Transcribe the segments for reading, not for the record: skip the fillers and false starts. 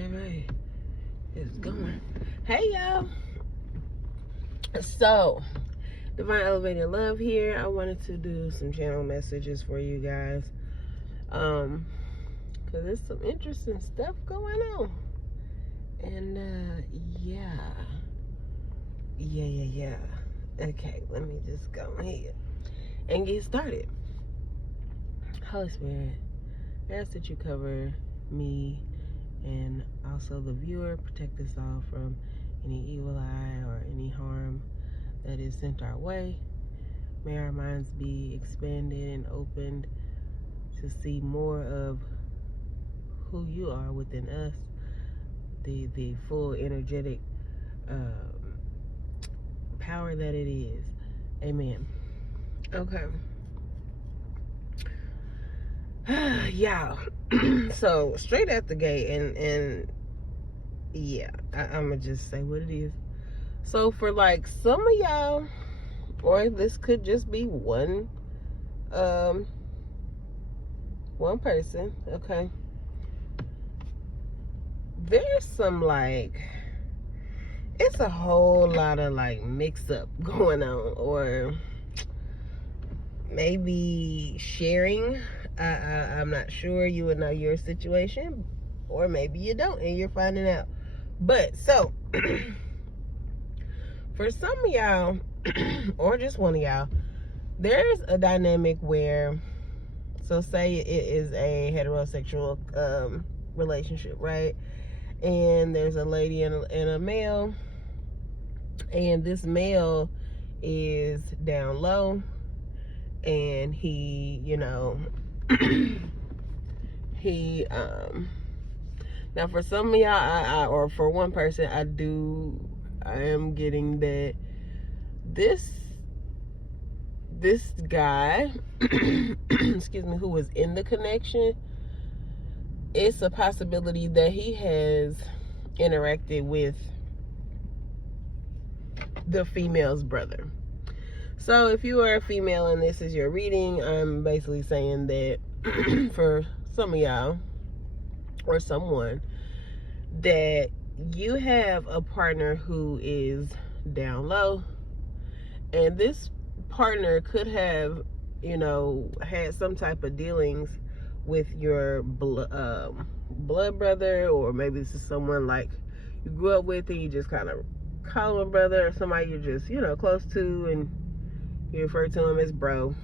Maybe it's going. Hey y'all. So, Divine Elevated Love here. I wanted to do some channel messages for you guys. Cause there's some interesting stuff going on. And yeah. Okay, let me just go ahead and get started. Holy Spirit, I ask that you cover me and also the viewer, protect us all from any evil eye or any harm that is sent our way. May our minds be expanded and opened to see more of who you are within us, the full energetic power that it is. Amen. Okay. Y'all. So straight out the gate, and yeah, I'm gonna just say what it is. So for like some of y'all, or this could just be one person, okay, there's some like, it's a whole lot of like mix up going on, or maybe sharing. I'm not sure. You would know your situation, or maybe you don't and you're finding out. But so for some of y'all, or just one of y'all, there's a dynamic where, so say it is a heterosexual relationship, right? And there's a lady and a male, and this male is down low, and he, you know, he now for some of y'all, I or for one person, I am getting that this guy excuse me, who was in the connection, it's a possibility that he has interacted with the female's brother. So if you are a female and this is your reading, I'm basically saying that for some of y'all, or someone, that you have a partner who is down low, and this partner could have, you know, had some type of dealings with your blood brother, or maybe this is someone like you grew up with and you just kind of call him brother, or somebody you're just, you know, close to, and you refer to him as bro.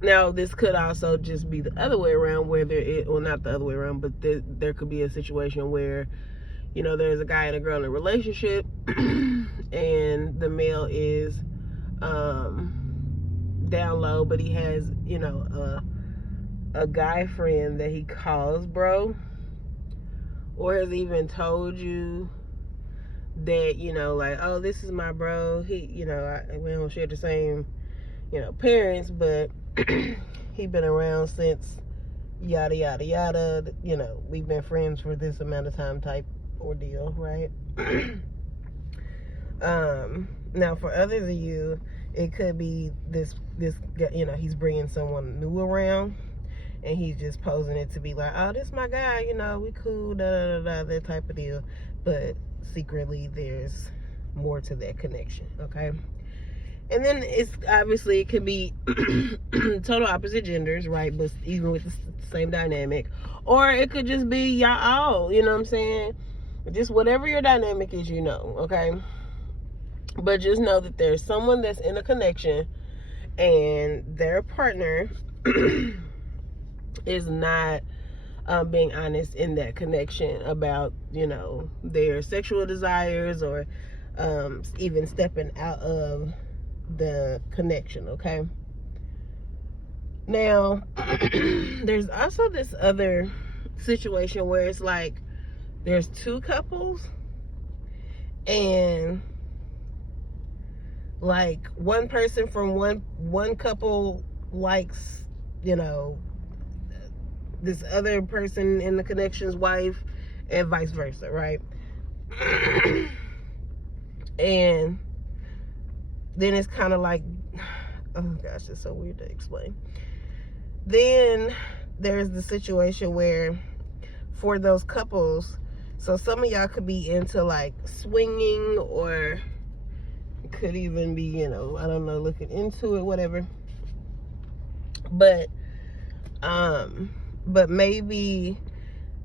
Now this could also just be the other way around, where well, not the other way around, but there could be a situation where, you know, there's a guy and a girl in a relationship, and the male is down low, but he has, you know, a guy friend that he calls bro, or has even told you that, you know, like, oh, this is my bro. He, you know, we don't share the same, you know, parents, but he been around since yada yada yada. You know, we've been friends for this amount of time type ordeal, right? Now for others of you, it could be this, you know, he's bringing someone new around, and he's just posing it to be like, oh, this my guy, you know, we cool, da da da, that type of deal. But secretly there's more to that connection, okay? And then it's obviously, it could be total opposite genders, right? But even with the same dynamic. Or it could just be y'all all, you know what I'm saying? Just whatever your dynamic is, you know, okay? But just know that there's someone that's in a connection, and their partner is not being honest in that connection about, you know, their sexual desires, or even stepping out of the connection, okay? Now there's also this other situation where it's like there's two couples, and like one person from one couple likes, you know, this other person in the connection's wife, and vice versa, right? And then it's kind of like, oh gosh, it's so weird to explain. Then there's the situation where for those couples. So some of y'all could be into like swinging, or could even be, you know, I don't know, looking into it, whatever. But maybe,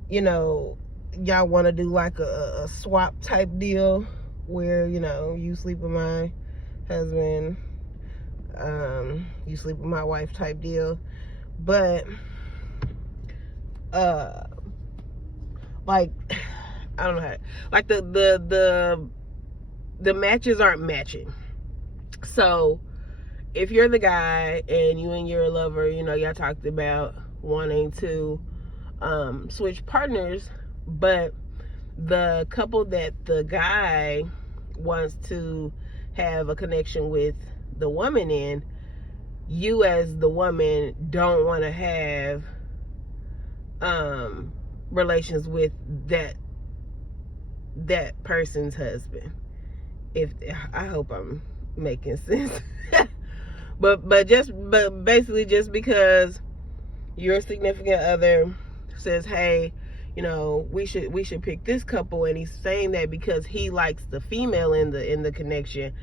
you know, y'all want to do like a swap type deal where, you know, you sleep with my husband, you sleep with my wife type deal. But like, I don't know how, like the matches aren't matching. So if you're the guy and you and your lover, you know, y'all talked about wanting to switch partners, but the couple that the guy wants to have a connection with the woman in, you as the woman don't want to have relations with that person's husband. If I hope I'm making sense. but basically just because your significant other says, hey, you know, we should pick this couple, and he's saying that because he likes the female in the connection,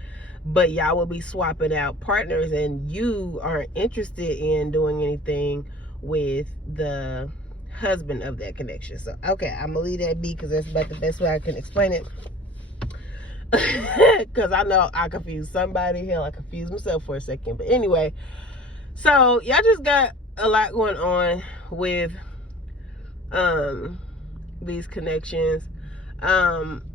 but y'all will be swapping out partners and you aren't interested in doing anything with the husband of that connection. So okay, I'm gonna leave that be because that's about the best way I can explain it. Because I know I confused somebody. Hell, I confused myself for a second. But anyway, so y'all just got a lot going on with these connections.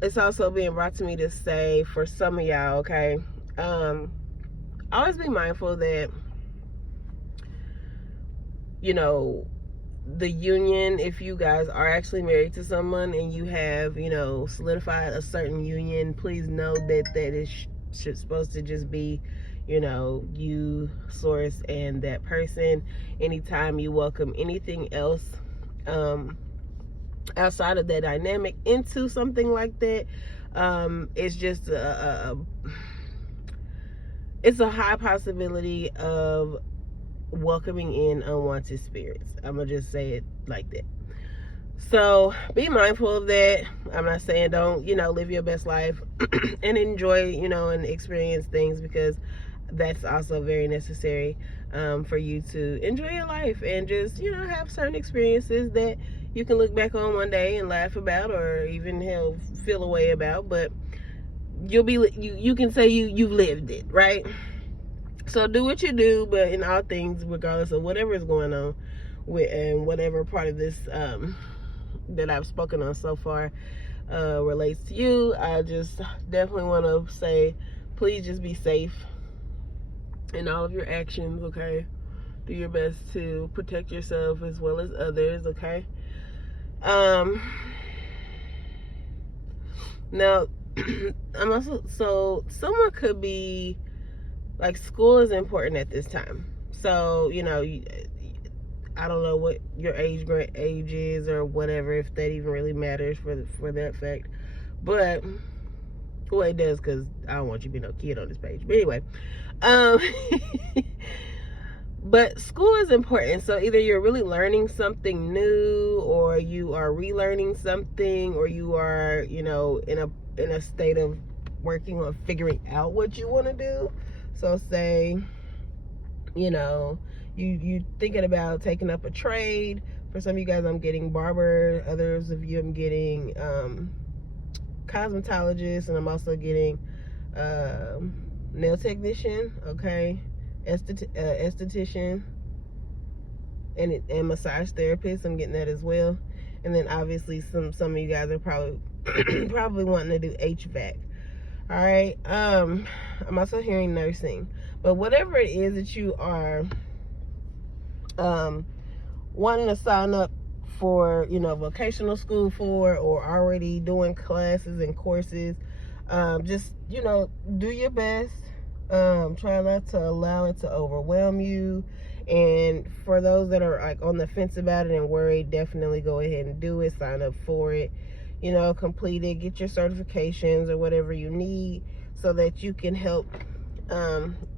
It's also being brought to me to say for some of y'all, okay, always be mindful that, you know, the union, if you guys are actually married to someone and you have, you know, solidified a certain union, please know that that is supposed to just be, you know, you, source, and that person. Anytime you welcome anything else outside of that dynamic into something like that, it's just it's a high possibility of welcoming in unwanted spirits. I'm gonna just say it like that. So be mindful of that. I'm not saying don't, you know, live your best life and enjoy, you know, and experience things, because that's also very necessary for you to enjoy your life and just, you know, have certain experiences that you can look back on one day and laugh about, or even hell feel a way about, but you'll be, you can say you've lived it, right? So do what you do, but in all things, regardless of whatever is going on with, and whatever part of this that I've spoken on so far relates to you, I just definitely want to say, please just be safe in all of your actions, okay? Do your best to protect yourself as well as others, okay? Now, I'm also, so someone could be like, school is important at this time. So, you know, I don't know what your age is or whatever, if that even really matters for that fact. But, well, it does, because I don't want you to be no kid on this page. But anyway, but school is important. So either you're really learning something new, or you are relearning something, or you are, you know, in a state of working on figuring out what you want to do. So say, you know, you thinking about taking up a trade. For some of you guys, I'm getting barber. Others of you, I'm getting cosmetologist, and I'm also getting nail technician, okay, esthetician, and massage therapist. I'm getting that as well. And then obviously some of you guys are probably wanting to do HVAC. All right. I'm also hearing nursing. But whatever it is that you are wanting to sign up for, you know, vocational school for, or already doing classes and courses, just, you know, do your best. Try not to allow it to overwhelm you. And for those that are like on the fence about it and worried, definitely go ahead and do it. Sign up for it. You know, complete it, get your certifications or whatever you need, so that you can help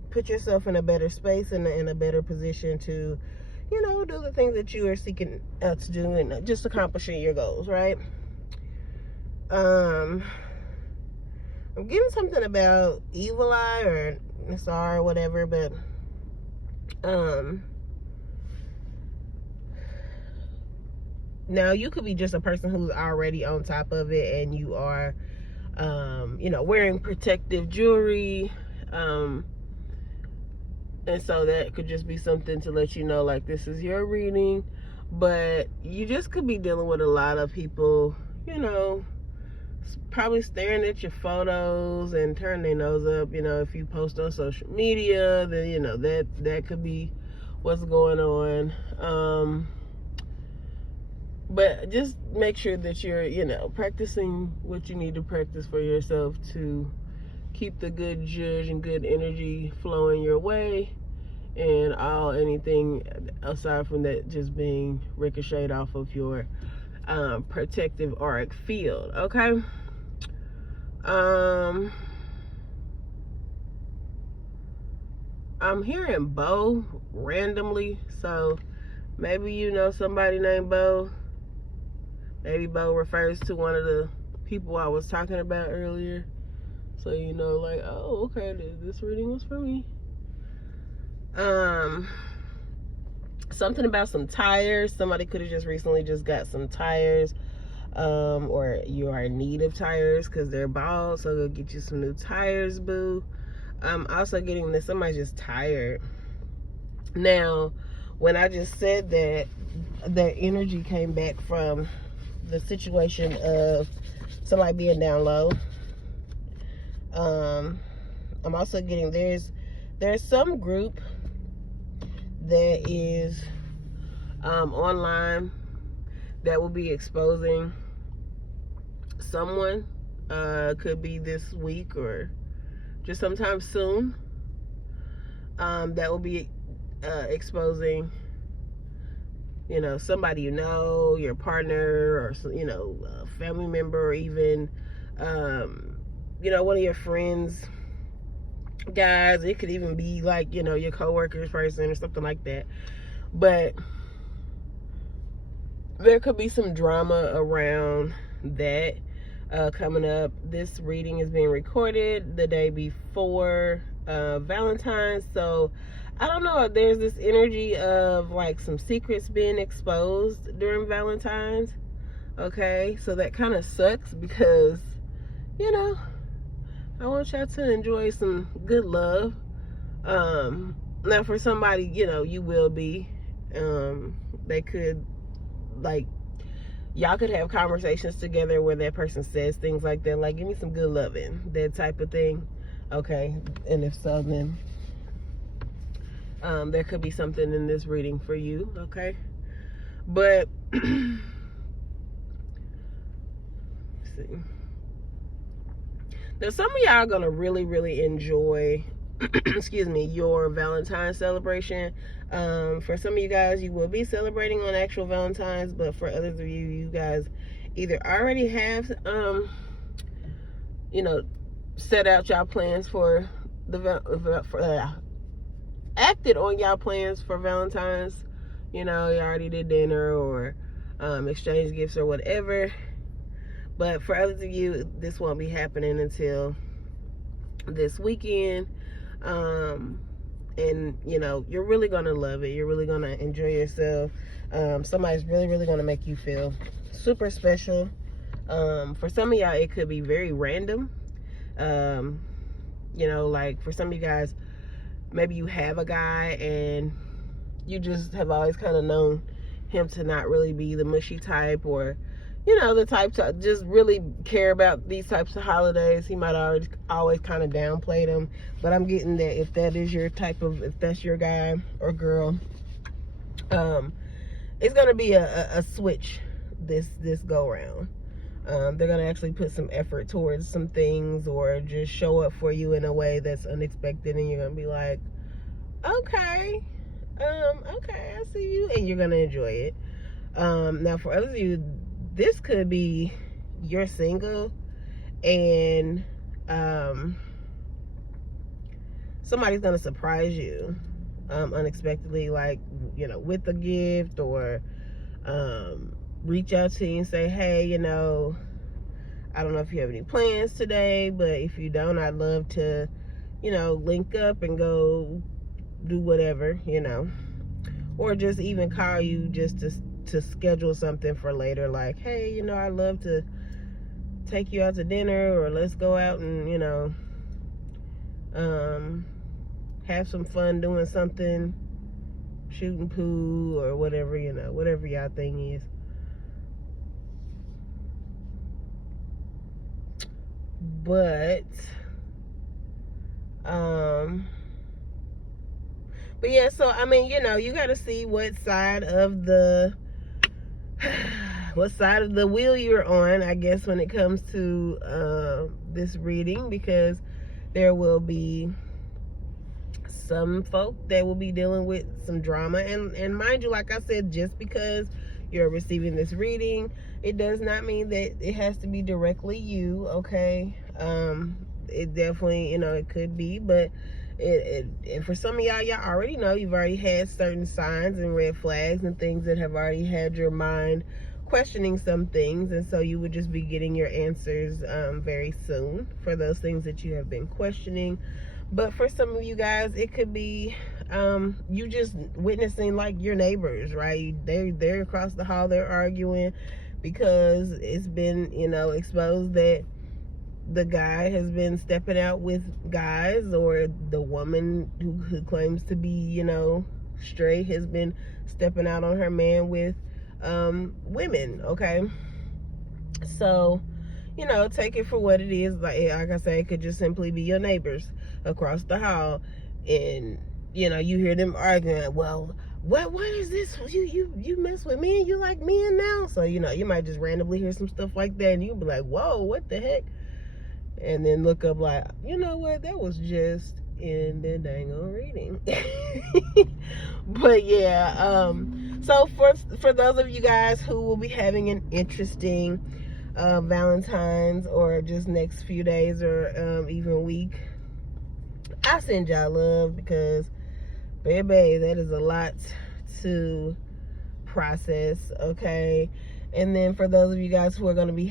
put yourself in a better space and in a better position to, you know, do the things that you are seeking to do and just accomplishing your goals, right? I'm getting something about evil eye or Nassar or whatever, but now you could be just a person who's already on top of it, and you are you know, wearing protective jewelry, and so that could just be something to let you know, like, this is your reading. But you just could be dealing with a lot of people, you know, probably staring at your photos and turning their nose up. You know, if you post on social media, then, you know, that could be what's going on. But just make sure that you're, you know, practicing what you need to practice for yourself to keep the good judge and good energy flowing your way, and anything aside from that just being ricocheted off of your protective auric field. Okay. I'm hearing Bo randomly, so maybe you know somebody named Bo. Maybe Bo refers to one of the people I was talking about earlier. So, you know, like, oh, okay, this reading was for me. Something about some tires. Somebody could have just recently just got some tires. Or you are in need of tires because they're bald. So go get you some new tires, boo. I'm also getting that somebody's just tired. Now, when I just said that, that energy came back from the situation of somebody being down low. I'm also getting there's some group that is online that will be exposing someone. Could be this week or just sometime soon. That will be exposing, you know, somebody you know, your partner, or, you know, a family member, or even you know, one of your friends, guys. It could even be like, you know, your coworkers person or something like that. But there could be some drama around that coming up. This reading is being recorded the day before Valentine's, so I don't know, there's this energy of like some secrets being exposed during Valentine's. Okay, so that kind of sucks because, you know, I want y'all to enjoy some good love. Now for somebody, you know, you will be, they could, like, y'all could have conversations together where that person says things like that, like, give me some good loving, that type of thing. Okay, and if so, then there could be something in this reading for you. Okay, but let's see. Now, some of y'all are gonna really enjoy excuse me, your Valentine's celebration. For some of you guys, you will be celebrating on actual Valentine's, but for others of you, you guys either already have you know, set out y'all plans for the acted on y'all plans for Valentine's. You know, you already did dinner or exchange gifts or whatever. But for others of you, this won't be happening until this weekend. And, you know, you're really going to love it. You're really going to enjoy yourself. Somebody's really going to make you feel super special. For some of y'all, it could be very random. You know, like for some of you guys, maybe you have a guy and you just have always kind of known him to not really be the mushy type, or, you know, the type to just really care about these types of holidays. He might always kind of downplay them. But I'm getting that if that is your type of, if that's your guy or girl, it's going to be a switch this go round. They're going to actually put some effort towards some things, or just show up for you in a way that's unexpected, and you're going to be like, okay, okay, I see you, and you're going to enjoy it. Now for others of you, this could be you're single and somebody's gonna surprise you. unexpectedly, like, you know, with a gift, or reach out to you and say, hey, you know, I don't know if you have any plans today, but if you don't, I'd love to, you know, link up and go do whatever, you know. Or just even call you just to schedule something for later, like, hey, you know, I'd love to take you out to dinner, or let's go out and, you know, have some fun doing something, shooting pool or whatever, you know, whatever y'all thing is. But yeah, so I mean, you know, you got to see what side of the wheel you're on, I guess, when it comes to this reading, because there will be some folk that will be dealing with some drama, and mind you, like I said, just because you're receiving this reading, it does not mean that it has to be directly you, okay? It definitely, you know, it could be, but and for some of y'all already know, you've already had certain signs and red flags and things that have already had your mind questioning some things, and so you would just be getting your answers very soon for those things that you have been questioning. But for some of you guys, it could be you just witnessing, like, your neighbors, right? They're across the hall, they're arguing because it's been, you know, exposed that the guy has been stepping out with guys, or the woman who claims to be, you know, straight has been stepping out on her man with women, okay? So, you know, take it for what it is. Like I say, it could just simply be your neighbors across the hall, and, you know, you hear them arguing. Well, what is this? You mess with me and you like men now? So, you know, you might just randomly hear some stuff like that, and you'll be like, whoa, what the heck? And then look up, like, you know what, that was just in the dang old reading. But yeah, so for those of you guys who will be having an interesting Valentine's, or just next few days, or even week, I send y'all love, because baby, that is a lot to process, okay? And then for those of you guys who are going to be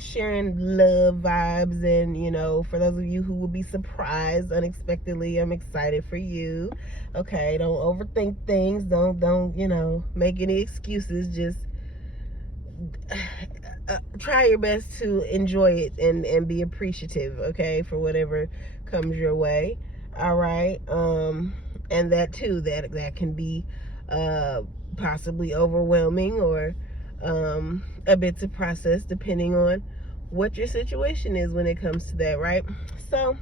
sharing love vibes, and, you know, for those of you who will be surprised unexpectedly, I'm excited for you, okay? Don't overthink things. Don't you know, make any excuses. Just try your best to enjoy it and be appreciative, okay, for whatever comes your way. All right. And that too, that can be possibly overwhelming, or a bit to process, depending on what your situation is when it comes to that, right? So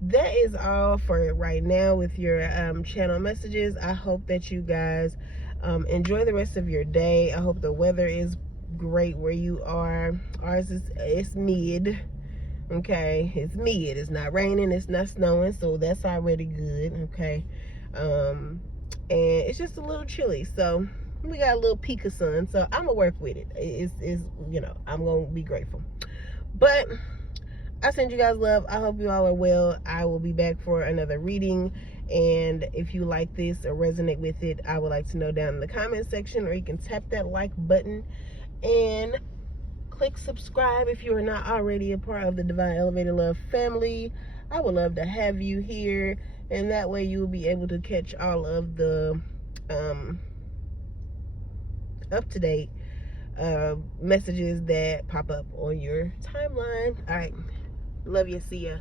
that is all for right now with your channel messages. I hope that you guys enjoy the rest of your day. I hope the weather is great where you are. Ours it's mid, okay? It's mid. It's not raining, it's not snowing, so that's already good, okay? And it's just a little chilly, so we got a little peak of sun, so I'm gonna work with it. It's you know, I'm gonna be grateful. But I send you guys love. I hope you all are well. I will be back for another reading, and if you like this or resonate with it, I would like to know down in the comment section, or you can tap that like button and click subscribe if you are not already a part of the Divine Elevated Love family. I would love to have you here, and that way you will be able to catch all of the up-to-date messages that pop up on your timeline. All right, love you, see ya.